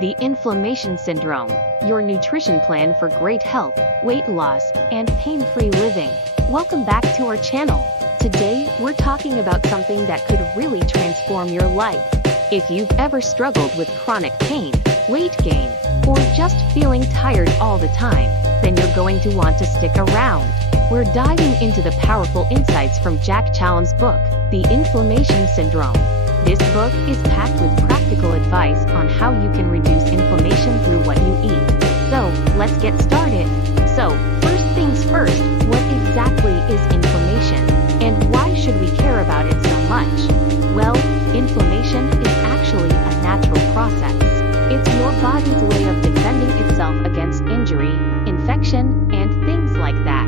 the inflammation syndrome, your nutrition plan for great health, weight loss, and pain-free living. Welcome back to our channel. Today, we're talking about something that could really transform your life. If you've ever struggled with chronic pain, weight gain, or just feeling tired all the time, then you're going to want to stick around. We're diving into the powerful insights from Jack Chalem's book, The Inflammation Syndrome. This book is packed with practical advice on how you can reduce inflammation through what you eat. So, let's get started. So, first things first, what exactly is inflammation? And why should we care about it so much? Well, inflammation is actually a natural process. It's your body's way of defending itself against injury, infection, and things like that.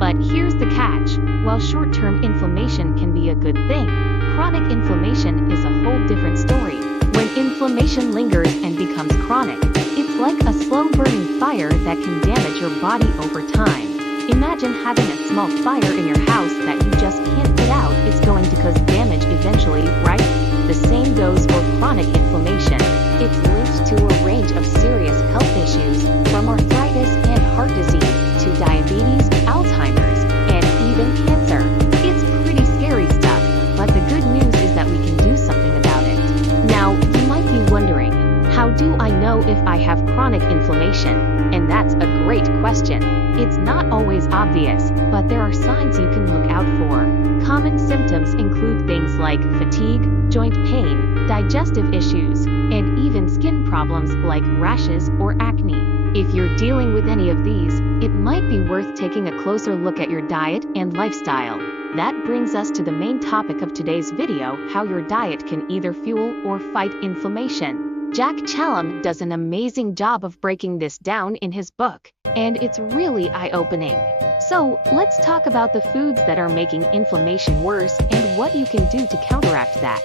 But here's the catch. While short-term inflammation can be a good thing, chronic inflammation is a whole different story. When inflammation lingers and becomes chronic, it's like a slow-burning fire that can damage your body over time. Imagine having a small fire in your house that you just can't put out. It's going to cause damage eventually, right? The same goes for chronic inflammation. It's linked to a range of serious health issues, from arthritis and heart disease, to diabetes, Alzheimer's, and even cancer. It's pretty scary stuff, but the good news is that we can do something about it. Now, you might be wondering, how do I know if I have chronic inflammation? And that's a great question. It's not always obvious, but there are signs you can look out for. Common symptoms include things like fatigue, joint pain, digestive issues, and even skin problems like rashes or acne. If you're dealing with any of these, it might be worth taking a closer look at your diet and lifestyle. That brings us to the main topic of today's video: how your diet can either fuel or fight inflammation. Jack Challem does an amazing job of breaking this down in his book, and it's really eye-opening. So, let's talk about the foods that are making inflammation worse and what you can do to counteract that.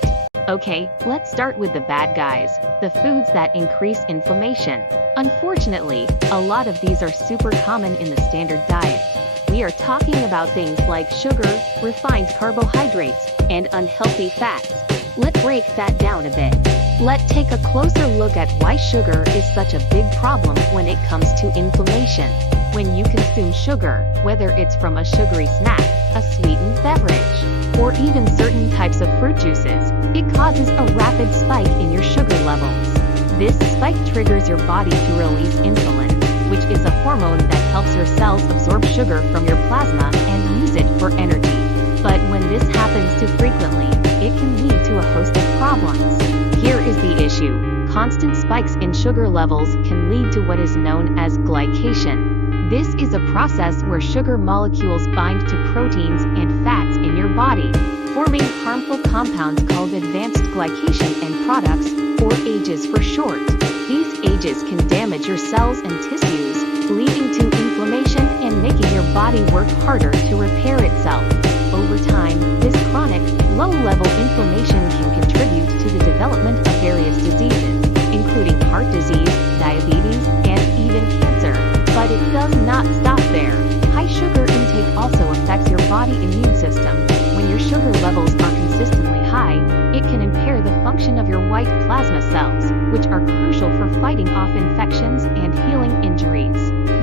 Okay, let's start with the bad guys, the foods that increase inflammation. Unfortunately, a lot of these are super common in the standard diet. We are talking about things like sugar, refined carbohydrates, and unhealthy fats. Let's break that down a bit. Let's take a closer look at why sugar is such a big problem when it comes to inflammation. When you consume sugar, whether it's from a sugary snack, a sweetened beverage, or even certain types of fruit juices, it causes a rapid spike in your sugar levels. This spike triggers your body to release insulin, which is a hormone that helps your cells absorb sugar from your plasma and use it for energy. But when this happens too frequently, it can lead to a host of problems. Here is the issue. Constant spikes in sugar levels can lead to what is known as glycation. This is a process where sugar molecules bind to proteins and fats in your body, forming harmful compounds called advanced glycation end products, or AGEs for short. These AGEs can damage your cells and tissues, leading to inflammation and making your body work harder to repair itself. Over time, this chronic, low-level inflammation can contribute to the development of various diseases, including heart disease, diabetes, and even cancer. But it does not stop there. High sugar intake also affects your body immune system. When your sugar levels are consistently high, it can impair the function of your white plasma cells, which are crucial for fighting off infections and healing injuries.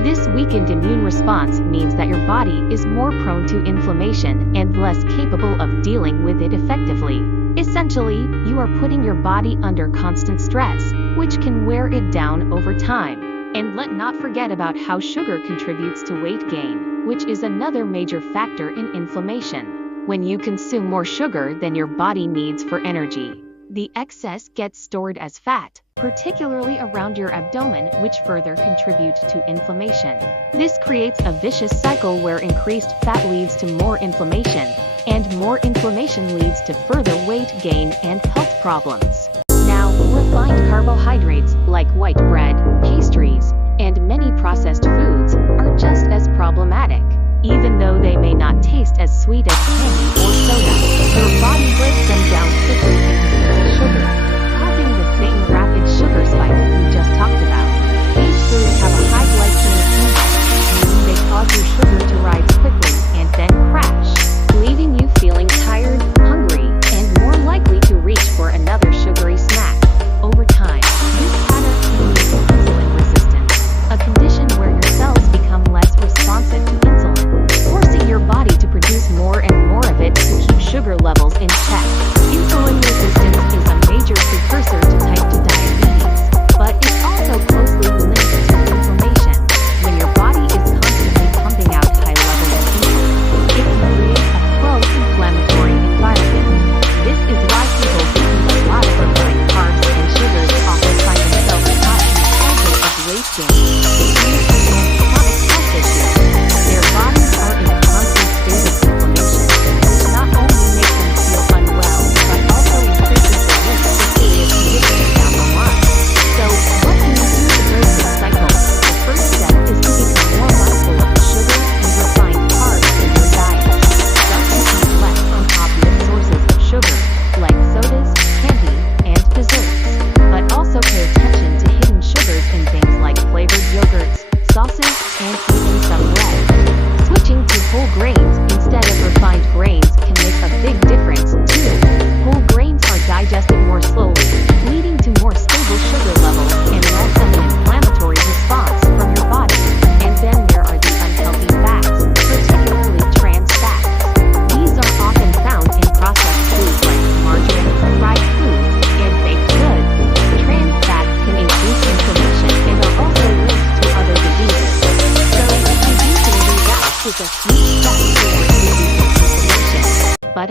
This weakened immune response means that your body is more prone to inflammation and less capable of dealing with it effectively. Essentially, you are putting your body under constant stress, which can wear it down over time. And let's not forget about how sugar contributes to weight gain, which is another major factor in inflammation. When you consume more sugar than your body needs for energy, the excess gets stored as fat, particularly around your abdomen, which further contributes to inflammation. This creates a vicious cycle where increased fat leads to more inflammation, and more inflammation leads to further weight gain and health problems. Now, refined carbohydrates like white bread, pastries, and many processed foods are just as problematic. Even though they may not taste as sweet as candy or soda, your body breaks them down quickly into sugar, causing the same rapid sugar spike we just talked about. These foods have a high glycemic index, meaning they cause your sugar to rise quickly and then crash, leaving you feeling tired, hungry, and more likely to reach for another sugary snack. Over time, this pattern can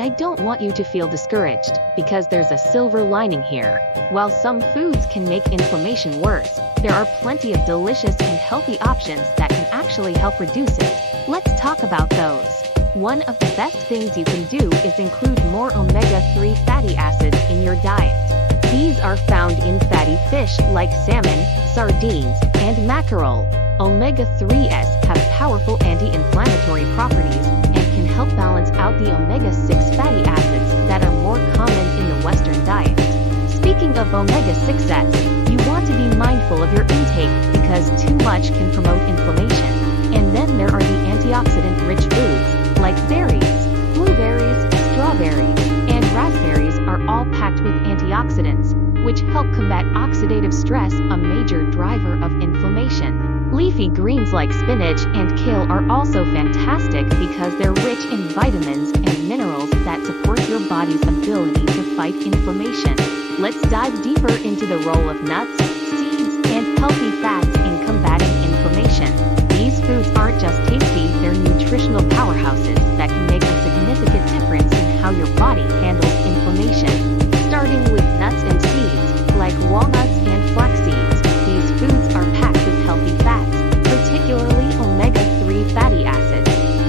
I don't want you to feel discouraged, because there's a silver lining here. While some foods can make inflammation worse, there are plenty of delicious and healthy options that can actually help reduce it. Let's talk about those. One of the best things you can do is include more omega-3 fatty acids in your diet. These are found in fatty fish like salmon, sardines, and mackerel. Omega-3s have powerful anti-inflammatory properties and can help balance out the omega-6 fatty acids that are more common in the Western diet. Speaking of omega-6s, you want to be mindful of your intake because too much can promote inflammation. And then there are the antioxidant-rich foods like berries, blueberries, strawberries, and raspberries are all packed with antioxidants, which help combat oxidative stress, a major driver of inflammation. Leafy greens like spinach and kale are also fantastic because they're rich in vitamins and minerals that support your body's ability to fight inflammation. Let's dive deeper into the role of nuts, seeds, and healthy fats in combating inflammation. These foods aren't just tasty, they're nutritional powerhouses that can make a significant difference in how your body handles inflammation. Starting with nuts and seeds, like walnuts and flax seeds, these foods are packed with healthy fats, particularly omega-3 fatty acids.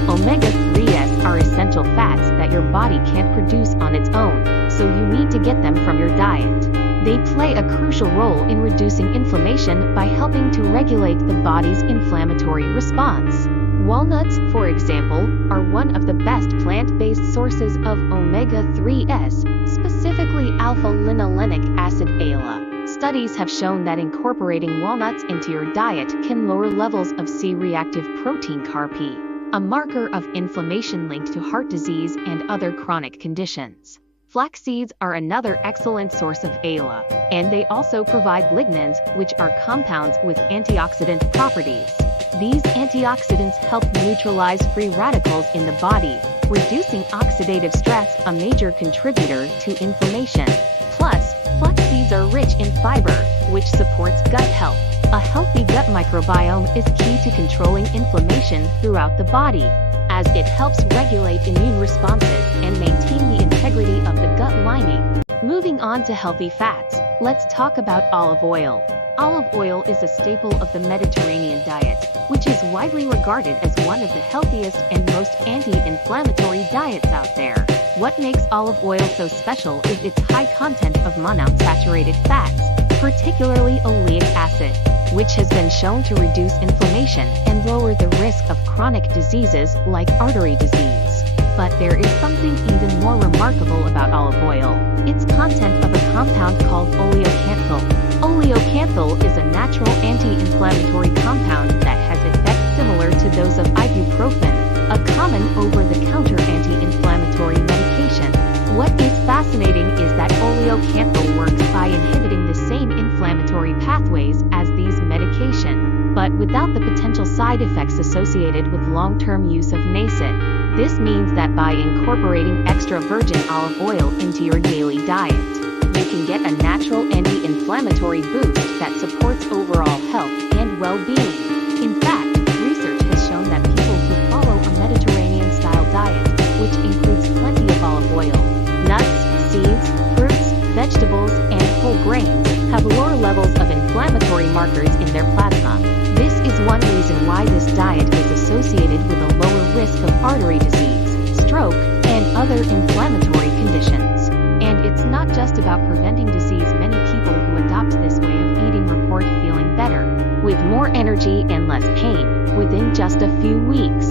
Omega-3s are essential fats that your body can't produce on its own, so you need to get them from your diet. They play a crucial role in reducing inflammation by helping to regulate the body's inflammatory response. Walnuts, for example, are one of the best plant-based sources of omega-3s, specifically alpha-linolenic acid ALA. Studies have shown that incorporating walnuts into your diet can lower levels of C-reactive protein CRP, a marker of inflammation linked to heart disease and other chronic conditions. Flax seeds are another excellent source of ALA, and they also provide lignans, which are compounds with antioxidant properties. These antioxidants help neutralize free radicals in the body, reducing oxidative stress, a major contributor to inflammation. Plus, flax seeds are rich in fiber, which supports gut health. A healthy gut microbiome is key to controlling inflammation throughout the body, as it helps regulate immune responses and maintain the integrity of the gut lining. Moving on to healthy fats, let's talk about olive oil. Olive oil is a staple of the Mediterranean diet, which is widely regarded as one of the healthiest and most anti-inflammatory diets out there. What makes olive oil so special is its high content of monounsaturated fats, particularly oleic acid, which has been shown to reduce inflammation and lower the risk of chronic diseases like artery disease. But there is something even more remarkable about olive oil: its content of a compound called oleocanthal. Oleocanthal is a natural anti-inflammatory compound that has effects similar to those of ibuprofen, a common over-the-counter anti-inflammatory medication. What is fascinating is that oleocanthal works by inhibiting the same inflammatory pathways as these medications, but without the potential side effects associated with long-term use of NSAID. This means that by incorporating extra virgin olive oil into your daily diet, you can get a natural anti-inflammatory boost that supports overall health and well-being. In fact, research has shown that people who follow a Mediterranean-style diet, which includes plenty of olive oil, nuts, seeds, fruits, vegetables, and whole grains, have lower levels of inflammatory markers in their plasma. This is one reason why this diet is associated with a lower risk of artery disease, stroke, and other inflammatory conditions. And it's not just about preventing disease. Many people who adopt this way of eating report feeling better, with more energy and less pain, within just a few weeks.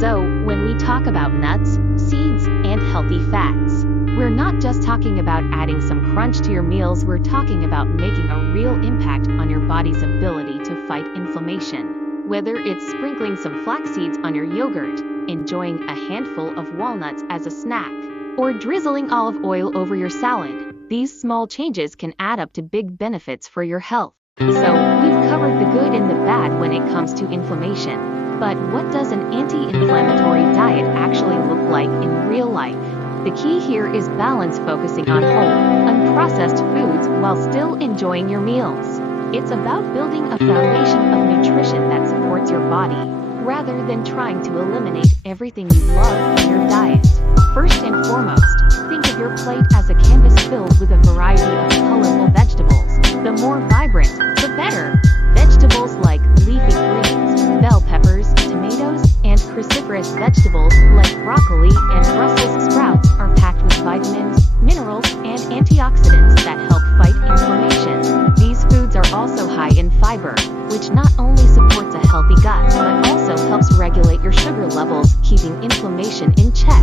So, when we talk about nuts, seeds, and healthy fats, we're not just talking about adding some crunch to your meals, we're talking about making a real impact on your body's ability to fight inflammation. Whether it's sprinkling some flax seeds on your yogurt, enjoying a handful of walnuts as a snack, or drizzling olive oil over your salad, these small changes can add up to big benefits for your health. So, we've covered the good and the bad when it comes to inflammation. But what does an anti-inflammatory diet actually look like in real life? The key here is balance, focusing on whole, unprocessed foods while still enjoying your meals. It's about building a foundation of nutrition that supports your body, rather than trying to eliminate everything you love from your diet. First and foremost, think of your plate as a canvas filled with a variety of colorful vegetables. The more vibrant, the better. Vegetables like leafy greens, bell peppers, tomatoes, and cruciferous vegetables like broccoli and Brussels sprouts are packed with vitamins, minerals, and antioxidants that help fight inflammation. These foods are also high in fiber, which not only supports a healthy gut but also helps regulate your sugar levels, keeping inflammation in check.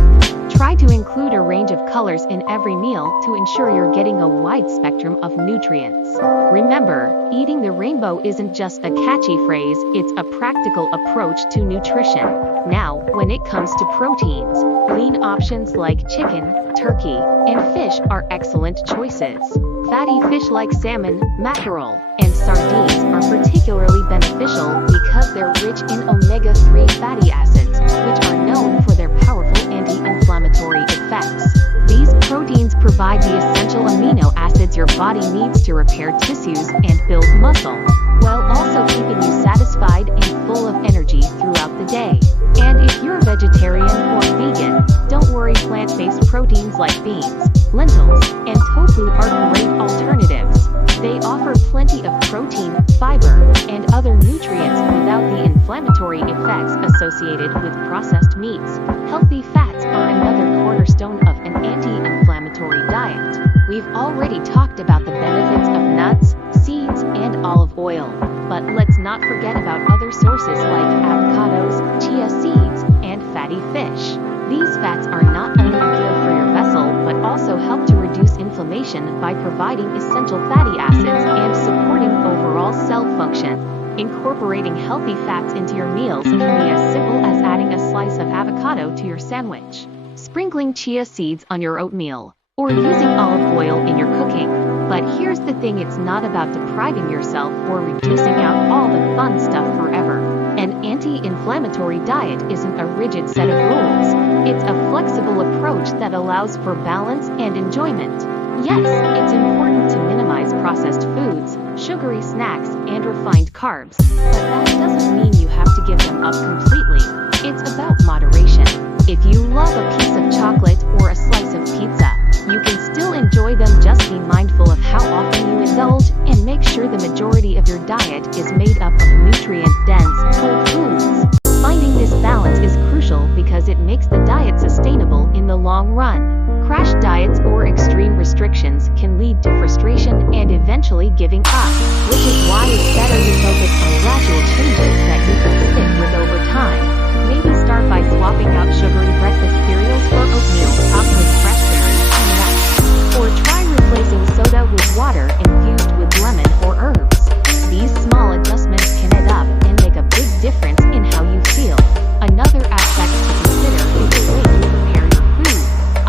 Try to include a range of colors in every meal to ensure you're getting a wide spectrum of nutrients. Remember, eating the rainbow isn't just a catchy phrase, it's a practical approach to nutrition. Now, when it comes to proteins, lean options like chicken, turkey, and fish are excellent choices. Fatty fish like salmon, mackerel, and sardines are particularly beneficial because they're rich in omega-3 fatty acids, which are known for their powerful anti-inflammatory effects. These proteins provide the essential amino acids your body needs to repair tissues and build muscle, while also keeping you satisfied and full of energy throughout the day. And if you're a vegetarian or vegan, don't worry, plant-based proteins like beans, lentils, and tofu are great alternatives. They offer plenty of protein, fiber, and other nutrients without the inflammatory effects associated with processed meats. Healthy fats are another cornerstone of an anti-inflammatory diet. We've already talked about the benefits of nuts, seeds, and olive oil, but let's not forget about other sources like avocados, chia seeds, and fatty fish. These fats are not only good for your vessel but also help to reduce inflammation by providing essential fatty acids and supporting overall cell function. Incorporating healthy fats into your meals can be as simple as adding a slice of avocado to your sandwich, sprinkling chia seeds on your oatmeal, or using olive oil in your cooking. But here's the thing, it's not about depriving yourself or reducing out all the fun stuff forever. An anti-inflammatory diet isn't a rigid set of rules. It's a flexible approach that allows for balance and enjoyment. Yes, it's important to minimize processed foods, sugary snacks, and refined carbs, but that doesn't mean you have to give them up completely. It's about moderation. If you love a piece of chocolate or a slice of pizza, you can still enjoy them. Just be mindful of how often you indulge and make sure the majority of your diet is made up of nutrient-dense, whole foods. Finding this balance is crucial because it makes the diet sustainable in the long run. Crash diets or extreme restrictions can lead to frustration and eventually giving up, which is why it's better to focus on gradual changes that you can stick with over time. Maybe start by swapping out sugary breakfast cereals for oatmeal topped with fresh berries and nuts. Or try replacing soda with water infused with lemon or herbs. These small adjustments can add up and make a big difference in how you feel. Another aspect to consider is the way you prepare your food.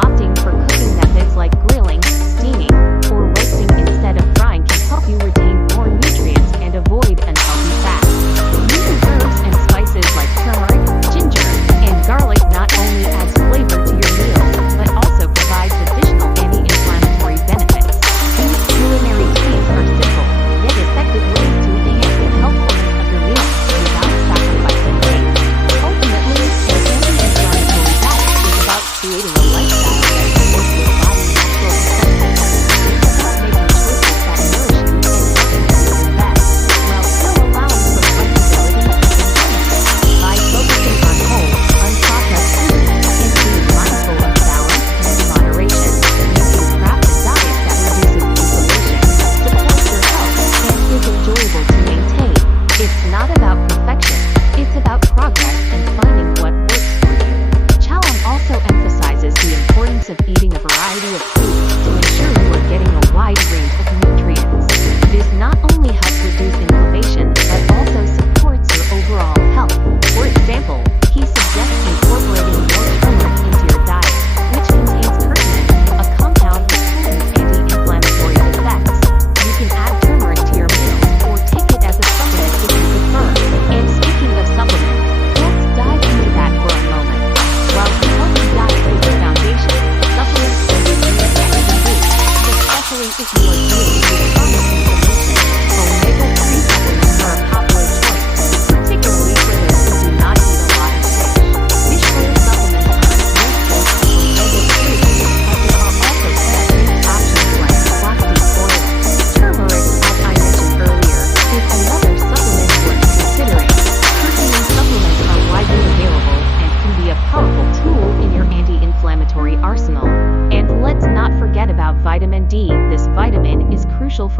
Opting for cooking methods like grilling, steaming, or roasting instead of frying can help you retain more nutrients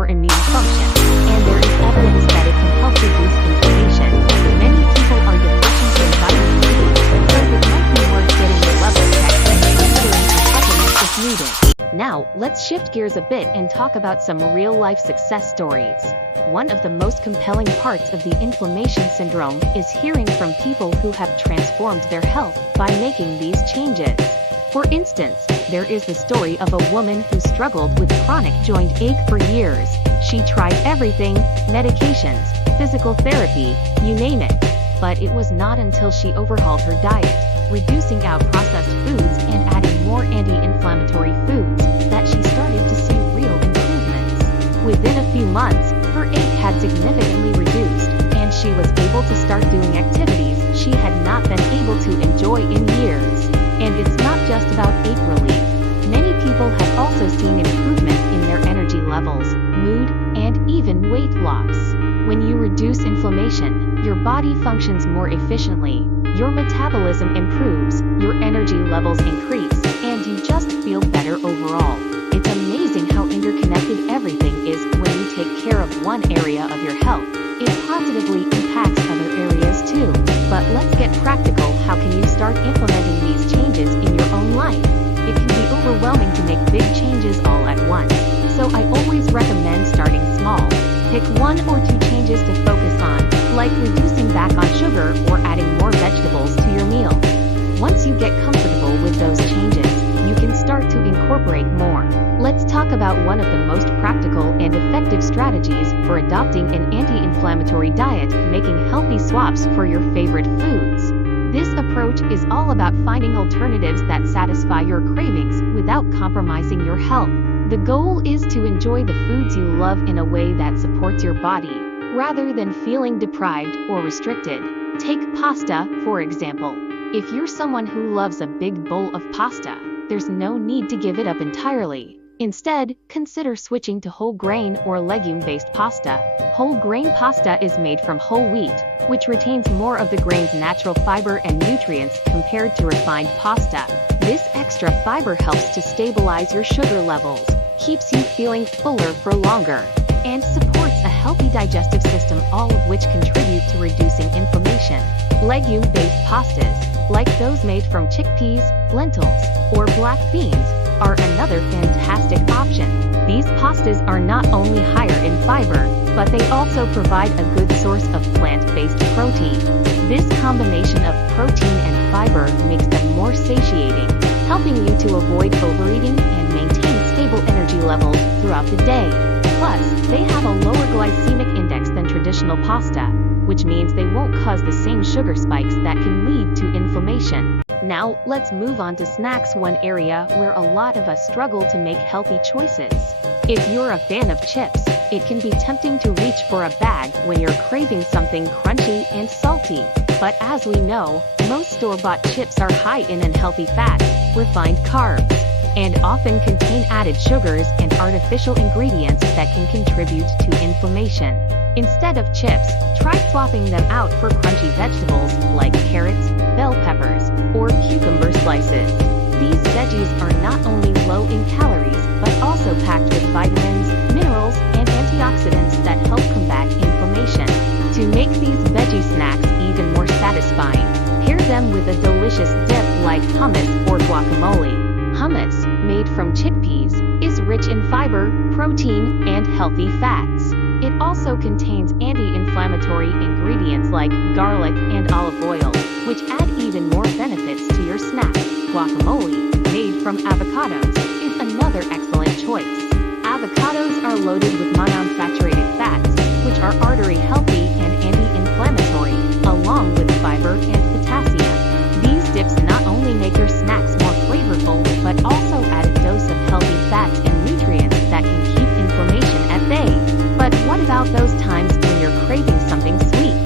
for immune function, and there is evidence that it can help reduce inflammation. Many people are deficient in vitamin D, so it might be worth getting your levels checked and considering a supplement if needed. Now, let's shift gears a bit and talk about some real-life success stories. One of the most compelling parts of the inflammation syndrome is hearing from people who have transformed their health by making these changes. For instance, there is the story of a woman who struggled with chronic joint ache for years. She tried everything, medications, physical therapy, you name it. But it was not until she overhauled her diet, reducing out processed foods and adding more anti-inflammatory foods, that she started to see real improvements. Within a few months, her ache had significantly reduced, and she was able to start doing activities she had not been able to enjoy in years. And it's not just about ache relief. Many people have also seen improvement in their energy levels, mood, and even weight loss. When you reduce inflammation, your body functions more efficiently, your metabolism improves, your energy levels increase, and you just feel better overall. It's amazing how interconnected everything is when you take care of one area of your health. It positively impacts other areas too. But let's get practical. How can you start implementing these changes in your own life? It can be overwhelming to make big changes all at once. So I always recommend starting small. Pick 1 or 2 changes to focus on, like reducing back on sugar or adding more vegetables to your meal. Once you get comfortable with those changes, you can start to incorporate more. Let's talk about one of the most practical and effective strategies for adopting an anti-inflammatory diet, making healthy swaps for your favorite foods. This approach is all about finding alternatives that satisfy your cravings without compromising your health. The goal is to enjoy the foods you love in a way that supports your body, rather than feeling deprived or restricted. Take pasta, for example. If you're someone who loves a big bowl of pasta, there's no need to give it up entirely. Instead, consider switching to whole grain or legume-based pasta. Whole grain pasta is made from whole wheat, which retains more of the grain's natural fiber and nutrients compared to refined pasta. This extra fiber helps to stabilize your sugar levels, keeps you feeling fuller for longer, and supports a healthy digestive system, all of which contribute to reducing inflammation. Legume-based pastas, like those made from chickpeas, lentils, or black beans, are another fantastic option. These pastas are not only higher in fiber, but they also provide a good source of plant-based protein. This combination of protein and fiber makes them more satiating, helping you to avoid overeating and maintain stable energy levels throughout the day. Plus, they have a lower glycemic index than traditional pasta, which means they won't cause the same sugar spikes that can lead to inflammation. Now, let's move on to snacks, one area where a lot of us struggle to make healthy choices. If you're a fan of chips, it can be tempting to reach for a bag when you're craving something crunchy and salty. But as we know, most store-bought chips are high in unhealthy fats, refined carbs, and often contain added sugars and artificial ingredients that can contribute to inflammation. Instead of chips, try swapping them out for crunchy vegetables like carrots, bell peppers, or cucumber slices. These veggies are not only low in calories, but also packed with vitamins, minerals, and antioxidants that help combat inflammation. To make these veggie snacks even more satisfying, pair them with a delicious dip like hummus or guacamole. Hummus, made from chickpeas, is rich in fiber, protein, and healthy fats. It also contains anti-inflammatory ingredients like garlic and olive oil, which add even more benefits to your snack. Guacamole, made from avocados, is another excellent choice. Avocados are loaded with monounsaturated fats, which are artery-healthy and anti-inflammatory, along with fiber and potassium. These dips not only make your snacks more flavorful, but also add a dose of healthy fats and nutrients that can keep inflammation at bay. But what about those times when you're craving something sweet?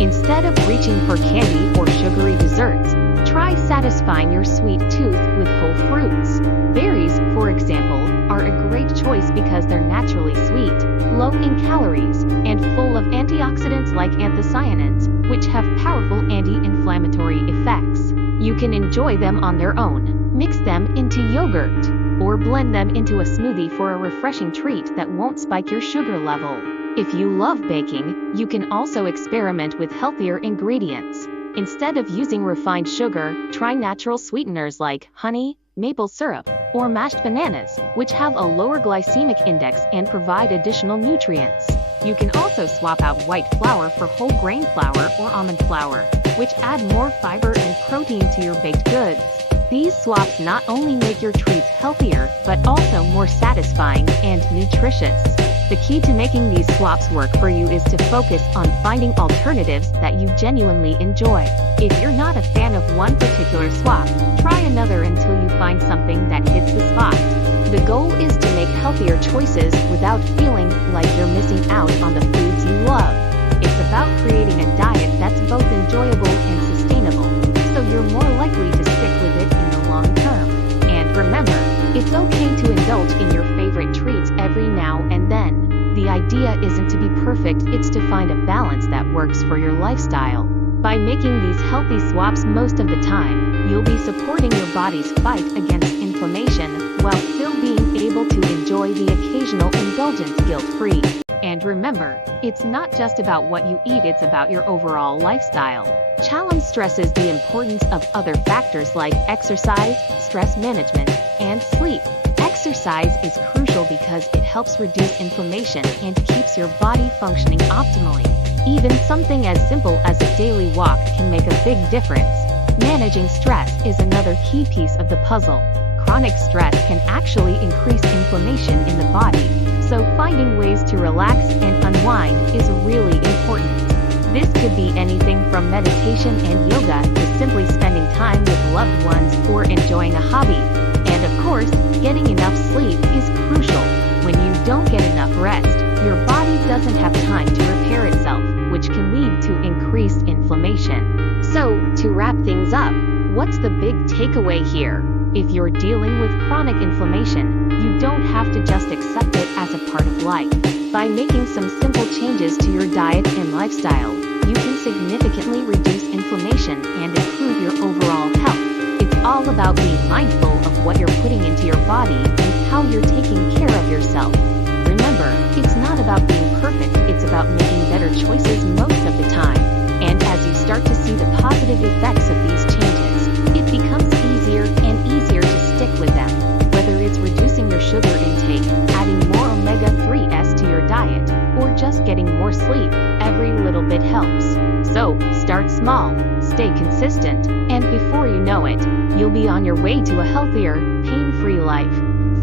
Instead of reaching for candy or sugary desserts, try satisfying your sweet tooth with whole fruits. Berries, for example, are a great choice because they're naturally sweet, low in calories, and full of antioxidants like anthocyanins, which have powerful anti-inflammatory effects. You can enjoy them on their own. Mix them into yogurt, or blend them into a smoothie for a refreshing treat that won't spike your sugar level. If you love baking, you can also experiment with healthier ingredients. Instead of using refined sugar, try natural sweeteners like honey, maple syrup, or mashed bananas, which have a lower glycemic index and provide additional nutrients. You can also swap out white flour for whole grain flour or almond flour, which add more fiber and protein to your baked goods. These swaps not only make your treats healthier, but also more satisfying and nutritious. The key to making these swaps work for you is to focus on finding alternatives that you genuinely enjoy. If you're not a fan of one particular swap, try another until you find something that hits the spot. The goal is to make healthier choices without feeling like you're missing out on the foods you love. It's about creating a diet that's both enjoyable and sustainable, so you're more likely to stick with it in the long term. And remember, it's okay to indulge in your favorite treats every now and then. The idea isn't to be perfect, it's to find a balance that works for your lifestyle. By making these healthy swaps most of the time, you'll be supporting your body's fight against inflammation while still being able to enjoy the occasional indulgence guilt-free. And remember, it's not just about what you eat, it's about your overall lifestyle. Challem stresses the importance of other factors like exercise, stress management, and sleep. Exercise is crucial because it helps reduce inflammation and keeps your body functioning optimally. Even something as simple as a daily walk can make a big difference. Managing stress is another key piece of the puzzle. Chronic stress can actually increase inflammation in the body, so finding ways to relax and unwind is really important. This could be anything from meditation and yoga to simply spending time with loved ones or enjoying a hobby. And of course, getting enough sleep is crucial. When you don't get enough rest, your body doesn't have time to repair itself, which can lead to increased inflammation. So, to wrap things up, what's the big takeaway here? If you're dealing with chronic inflammation, you don't have to just accept it as a part of life. By making some simple changes to your diet and lifestyle, you can significantly reduce inflammation and improve your overall health. It's all about being mindful of what you're putting into your body and how you're taking care of yourself. Remember, it's not about being perfect, it's about making better choices most of the time. And as you start to see the positive effects of these changes, it becomes easier and easier to stick with them. Whether it's reducing your sugar intake, adding more omega-3s to your diet, or just getting more sleep, every little bit helps. So, start small, stay consistent, and before you know it, you'll be on your way to a healthier, pain-free life.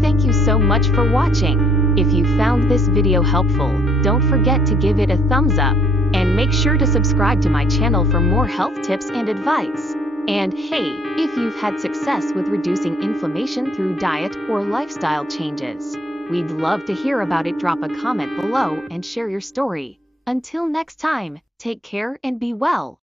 Thank you so much for watching. If you found this video helpful, don't forget to give it a thumbs up, and make sure to subscribe to my channel for more health tips and advice. And hey, if you've had success with reducing inflammation through diet or lifestyle changes, we'd love to hear about it. Drop a comment below and share your story. Until next time, take care and be well.